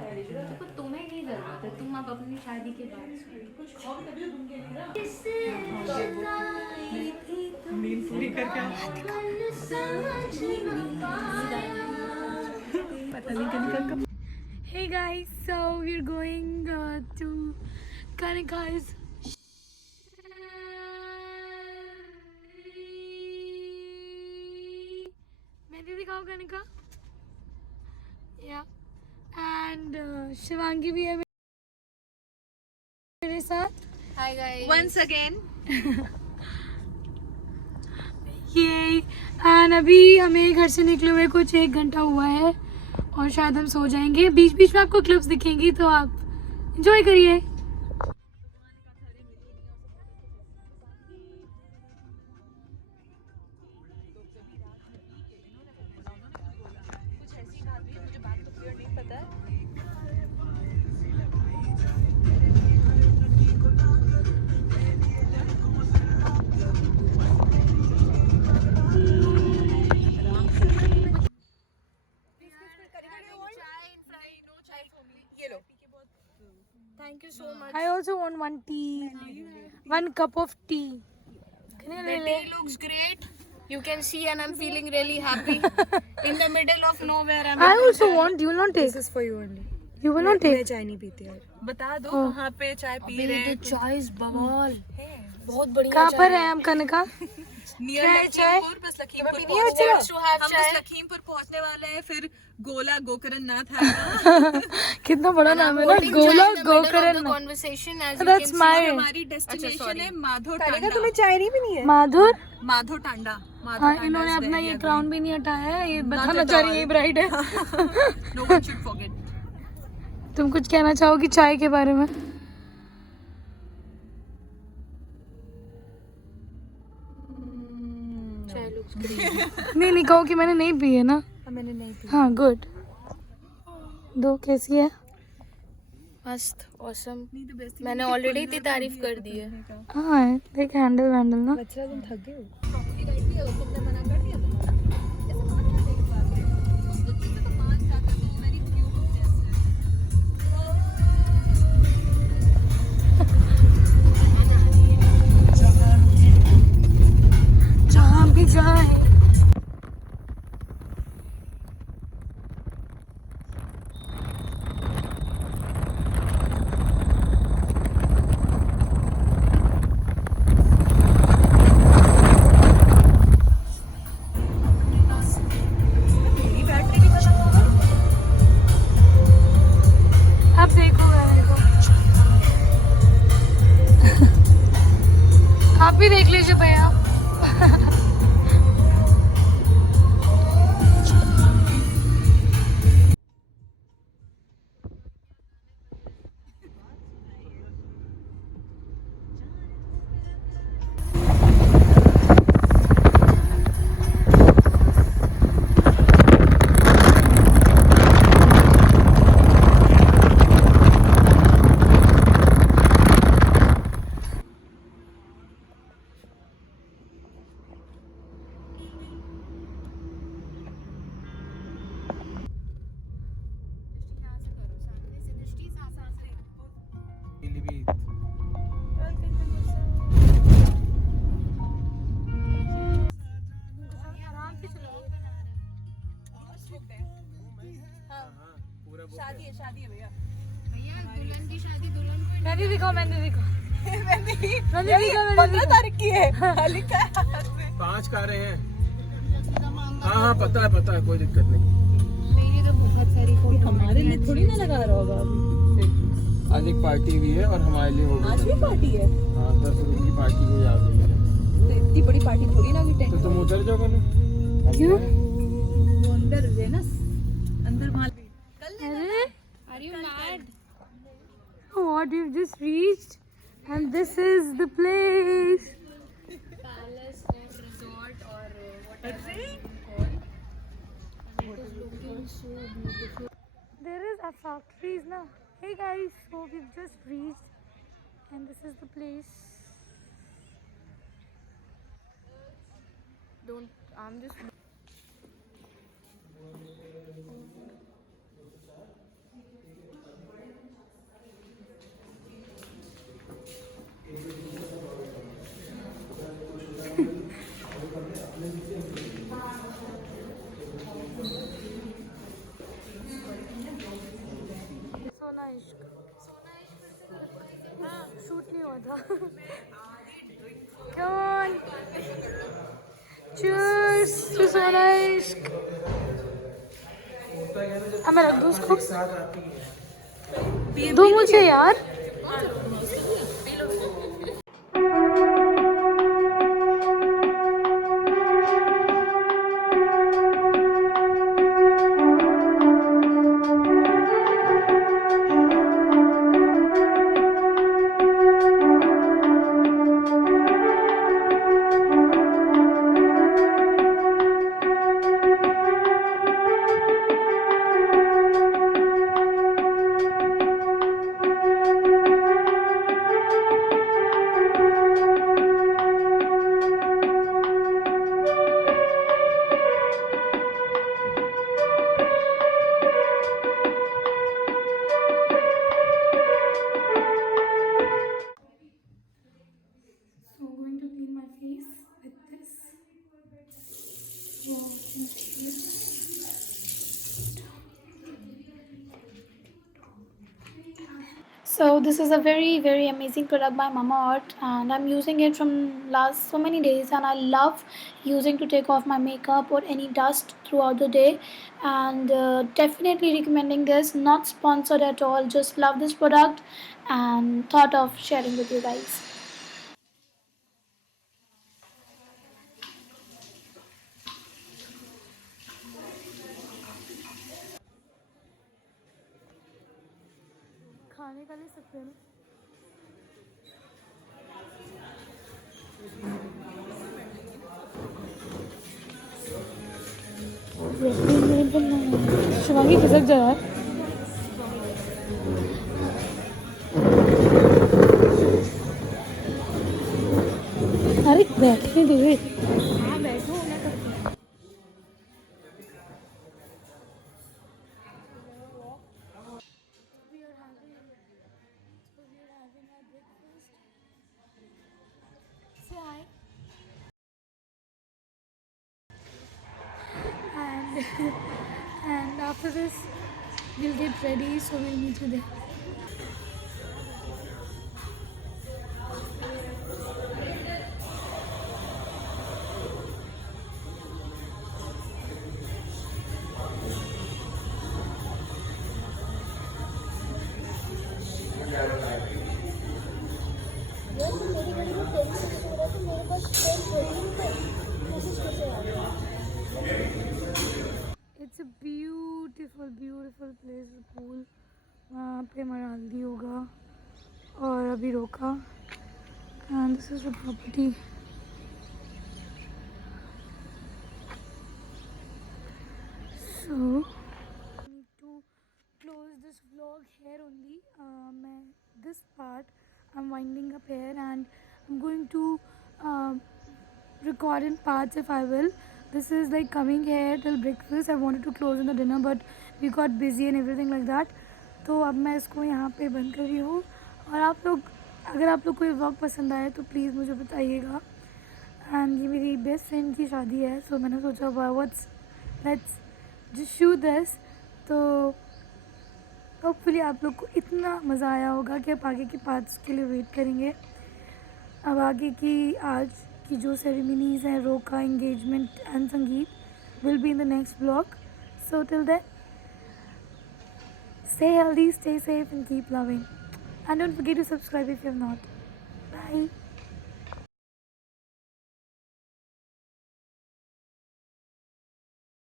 देखो तुम्हें नहीं जरूरत है, तुम अब अपनी शादी के बाद नींद पूरी करके पता नहीं कब। Hey guys, so we're going to Kanika's mehndi दिखाओ कनिका। एंड शिवांगी भी है मेरे साथ। हाय गाइस once again ये एंड अभी हमें घर से निकले हुए कुछ 1 घंटा हुआ है और शायद हम सो जाएंगे। बीच बीच में आपको क्लिप्स दिखेंगी तो आप एंजॉय करिए। thank you so much. I also want one tea, one cup of tea. The tea looks great. You can see, and I'm feeling really happy. In the middle of nowhere, I'm. I also want. You will not take. This is for you only. You will not मैं take. चाय नहीं पीती यार। बता दो Oh. कहाँ पे चाय पी रहे हैं। चाय बवाल बहुत बढ़िया। कहाँ पर है हम कनिका? नियर क्या है चाय? लखीमपुर, बस लखीमपुर पीनी है पहुंचने चाय? हम बस लखीमपुर पहुंचने वाले हैं। फिर गोला गोकरण नाथ है। कितना बड़ा नाम है ना, गोला Gokaran. Conversation as you That's can my. see, हमारी डेस्टिनेशन है माधो कनिका टांडा। तुम्हें चाय नहीं पीनी है? माधुर। माधो टांडा। माधो हाँ, टांडा इन्होंने is अपना there, ये yeah, क्राउन भी नहीं हटाया है। ये बताना at चाह रही है all. ये ब्राइड है। No one should forget. तुम कुछ कहना चाहोगी चाय के बारे में? चाय looks great। नहीं नहीं, कहो कि मैंने नहीं पी है ना। मैंने नहीं पी। हाँ गुड। दो कैसी है? मस्त ऑसम। मैंने ऑलरेडी इतनी तारीफ कर दी है। हाँ देख हैंडल वैंडल ना। बच्चा तुम थक गए हो? जहाँ भी जाए आप देखो गाने को। आप भी देख लीजिए भैया। शादी है भैया। दुल्हन की शादी दुल्हन को मेहंदी दिखाओ, मेहंदी दिखाओ। मेहंदी दिखाओ, मेहंदी 15 दिखाओ। तारीख की है। लिखा है हाथ में। 5 कारें हैं। हाँ पता है कोई दिक्कत नहीं। मेरी तो बहुत सारी फोटो हमारे लिए थोड़ी ना लगा रहा होगा अभी। आज एक पार्टी भी है और हमारे लिए होगी। आज भी पार्टी है? हाँ 10 रुपए की पार्टी को याद है मेरे। तो इतनी बड़ी पार्टी थोड़ी ना हुई टेंट। तो तुम उधर जाओगे ना? क्यों? वो अंदर वेनस अंदर माल। अरे Are you mad? what we've just reached and this is the place. Palace or resort or whatever you call. It is looking so beautiful. There is a factories now. Hey guys, so we've just reached and this is the place. I'm just. इश्क शूट नहीं हुआ था कौन चूस टू सोना इश्क अब मैं रख दूँ उसको दो मुझे यार So I'm going to clean my face with this. So this is a very amazing product by Mamaearth, and I'm using it from last so many days, and I love using to take off my makeup or any dust throughout the day, and definitely recommending this. Not sponsored at all, just love this product and thought of sharing with you guys. खाने का ले सकते हैं ना शिवांगी खिसक जा यार अरे बैठने दे and after this we'll get ready, so we'll meet you there. It's a beautiful place, pool. वहाँ पे हमारा हल्दी होगा और अभी रोका and this is the property. So I need to close this vlog here only. This part I'm winding up here, and I'm going to record in parts if I will. This is like coming here till breakfast. I wanted to close in the dinner, but we got busy and everything like that. तो अब मैं इसको यहाँ पे बंद कर रही हूँ, और आप लोग अगर आप लोग को ये व्लॉग पसंद आए तो प्लीज़ मुझे बताइएगा. एंड ये मेरी बेस्ट फ्रेंड की शादी है, सो मैंने सोचा लेट्स जस्ट शूट दिस. तो होपफुली आप लोग को इतना मज़ा आया होगा कि आप आगे के पार्ट्स के लिए वेट करेंगे. अब आगे की आज की जो सेरेमनीज़ हैं, roka, engagement and sangeet, will be in the next blog. So till then, stay healthy, stay safe and keep loving. And don't forget to subscribe if you have not. Bye.